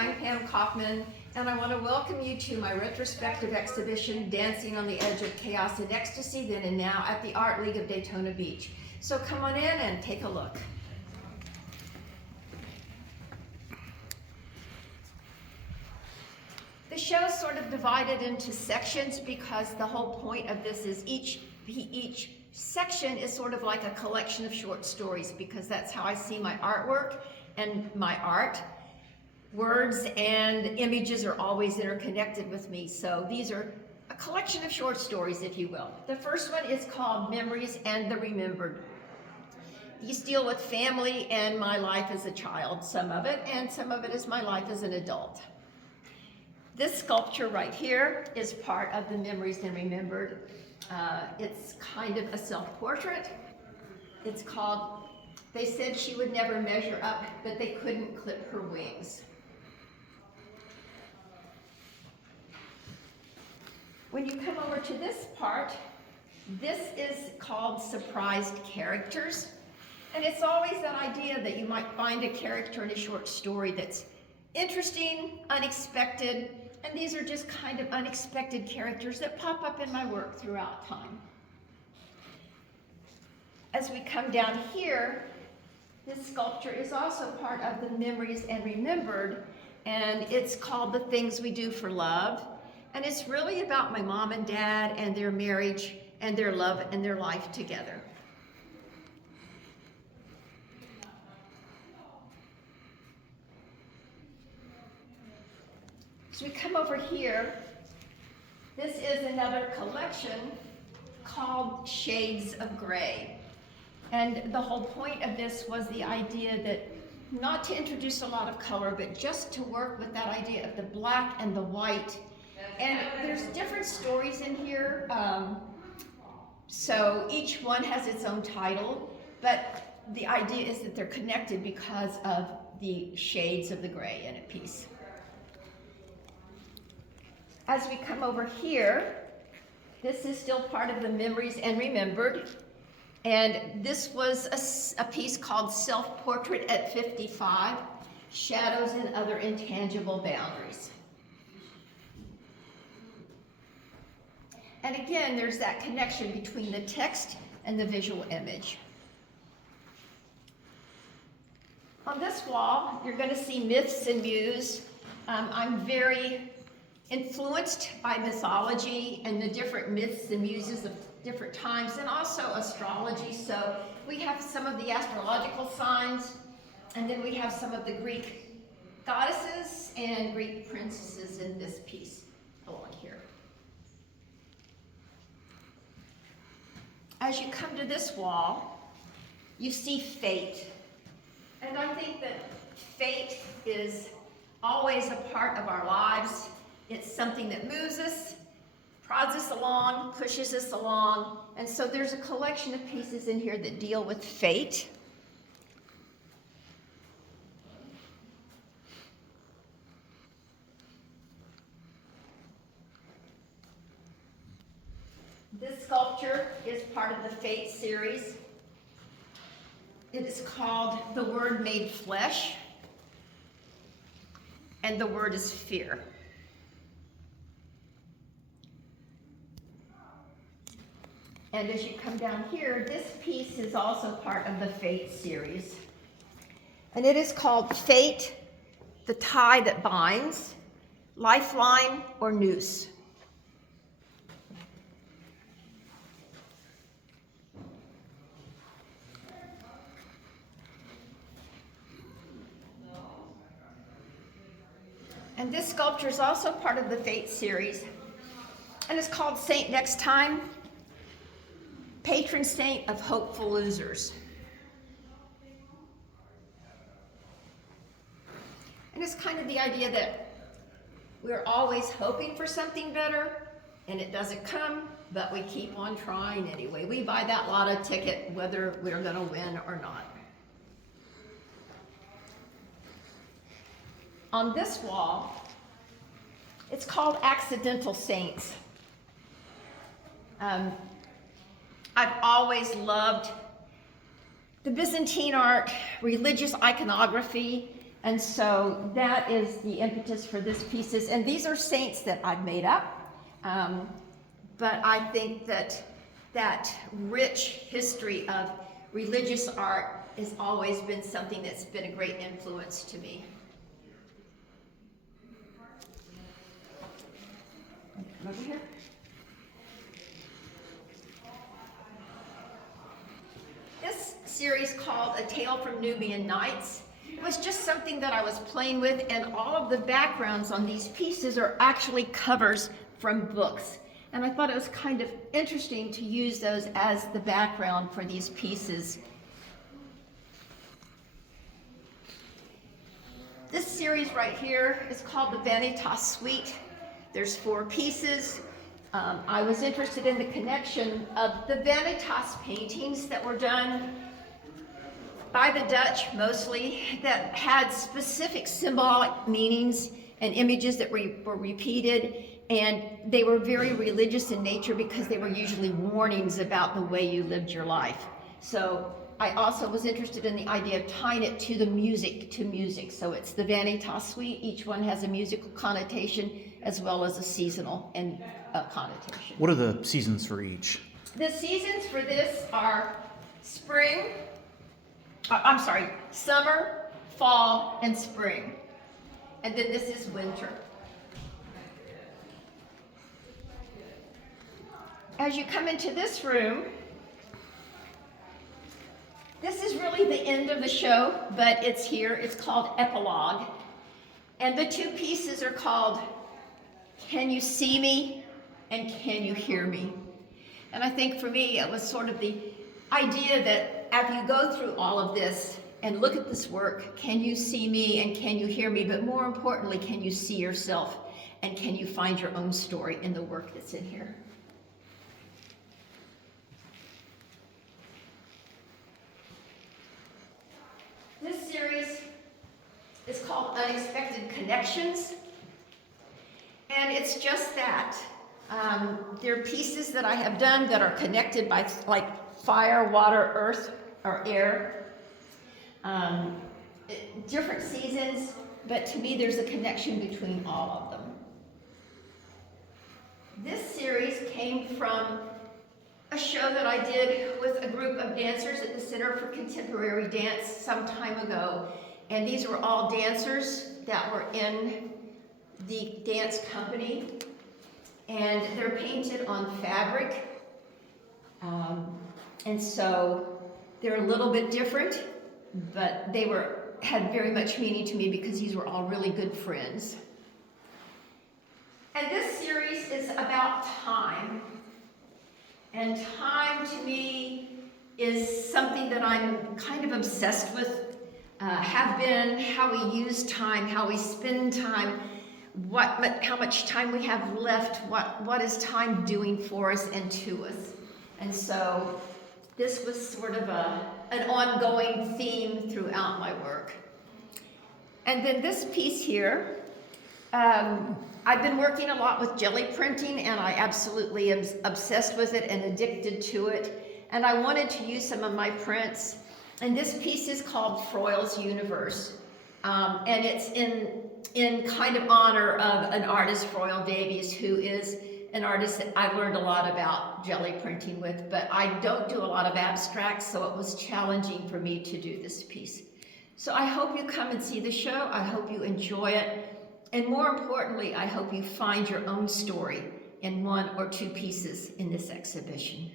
I'm Pam Coffman, and I want to welcome you to my retrospective exhibition, Dancing on the Edge of Chaos and Ecstasy, Then and Now, at the Art League of Daytona Beach. So come on in and take a look. The show is sort of divided into sections because the whole point of this is each section is sort of like a collection of short stories, because that's how I see my artwork and my art. Words and images are always interconnected with me, so these are a collection of short stories, if you will. The first one is called Memories and the Remembered. These deal with family and my life as a child, some of it, and some of it is my life as an adult. This sculpture right here is part of the Memories and Remembered. It's kind of a self-portrait. It's called, they said she would never measure up, but they couldn't clip her wings. When you come over to this part, this is called Surprised Characters. And it's always that idea that you might find a character in a short story that's interesting, unexpected, and these are just kind of unexpected characters that pop up in my work throughout time. As we come down here, this sculpture is also part of the Memories and Remembered, and it's called The Things We Do for Love. And it's really about my mom and dad and their marriage and their love and their life together. So we come over here. This is another collection called Shades of Gray. And the whole point of this was the idea that not to introduce a lot of color, but just to work with that idea of the black and the white. And there's different stories in here, so each one has its own title, but the idea is that they're connected because of the shades of the gray in a piece. As we come over here, this is still part of the Memories and Remembered, and this was a piece called Self-Portrait at 55, Shadows and Other Intangible Boundaries. And again, there's that connection between the text and the visual image. On this wall, you're going to see myths and muse. I'm very influenced by mythology and the different myths and muses of different times, and also astrology. So we have some of the astrological signs, and then we have some of the Greek goddesses and Greek princesses in this piece along here. As you come to this wall, you see fate. And I think that fate is always a part of our lives. It's something that moves us, prods us along, pushes us along. And so there's a collection of pieces in here that deal with fate. This sculpture is part of the Fate series. It is called The Word Made Flesh, and the word is fear. And as you come down here, this piece is also part of the Fate series. And it is called Fate, the Tie That Binds, Lifeline, or Noose. And this sculpture is also part of the Fate series, and it's called Saint Next Time, Patron Saint of Hopeful Losers. And it's kind of the idea that we're always hoping for something better, and it doesn't come, but we keep on trying anyway. We buy that lotto ticket whether we're going to win or not. On this wall, it's called Accidental Saints. I've always loved the Byzantine art, religious iconography, And so that is the impetus for this pieces. And these are saints that I've made up. But I think that that rich history of religious art has always been something that's been a great influence to me. Come over here. This series called A Tale from Nubian Nights, it was just something that I was playing with, and all of the backgrounds on these pieces are actually covers from books. And I thought it was kind of interesting to use those as the background for these pieces. This series right here is called the Vanitas Suite. There's 4 pieces. I was interested in the connection of the Vanitas paintings that were done by the Dutch mostly, that had specific symbolic meanings and images that were repeated, and they were very religious in nature because they were usually warnings about the way you lived your life. So I also was interested in the idea of tying it to the music, So it's the Vanitas Suite. Each one has a musical connotation as well as a seasonal and connotation. What are the seasons for each? The seasons for this are summer, fall, and spring. And then this is winter. As you come into this room, this is really the end of the show, but it's here. It's called Epilogue. And the 2 pieces are called Can You See Me and Can You Hear Me? And I think for me, it was sort of the idea that after you go through all of this and look at this work, can you see me and can you hear me? But more importantly, can you see yourself and can you find your own story in the work that's in here? This series is called Unexpected Connections, and it's just that. They're pieces that I have done that are connected by like fire, water, earth, or air. Different seasons, but to me there's a connection between all of them. This series came from a show that I did with a group of dancers at the Center for Contemporary Dance some time ago. And these were all dancers that were in the dance company. And they're painted on fabric. And so they're a little bit different, but they had very much meaning to me because these were all really good friends. And this series is about time. And time to me is something that I'm kind of obsessed with, have been, how we use time, how we spend time, how much time we have left, what is time doing for us and to us. And so this was sort of an ongoing theme throughout my work. And then this piece here, I've been working a lot with jelly printing, and I absolutely am obsessed with it and addicted to it. And I wanted to use some of my prints. And this piece is called Froyle's Universe. And it's in kind of honor of an artist, Froyle Davies, who is an artist that I've learned a lot about jelly printing with, but I don't do a lot of abstracts, so it was challenging for me to do this piece. So I hope you come and see the show. I hope you enjoy it. And more importantly, I hope you find your own story in 1 or 2 pieces in this exhibition.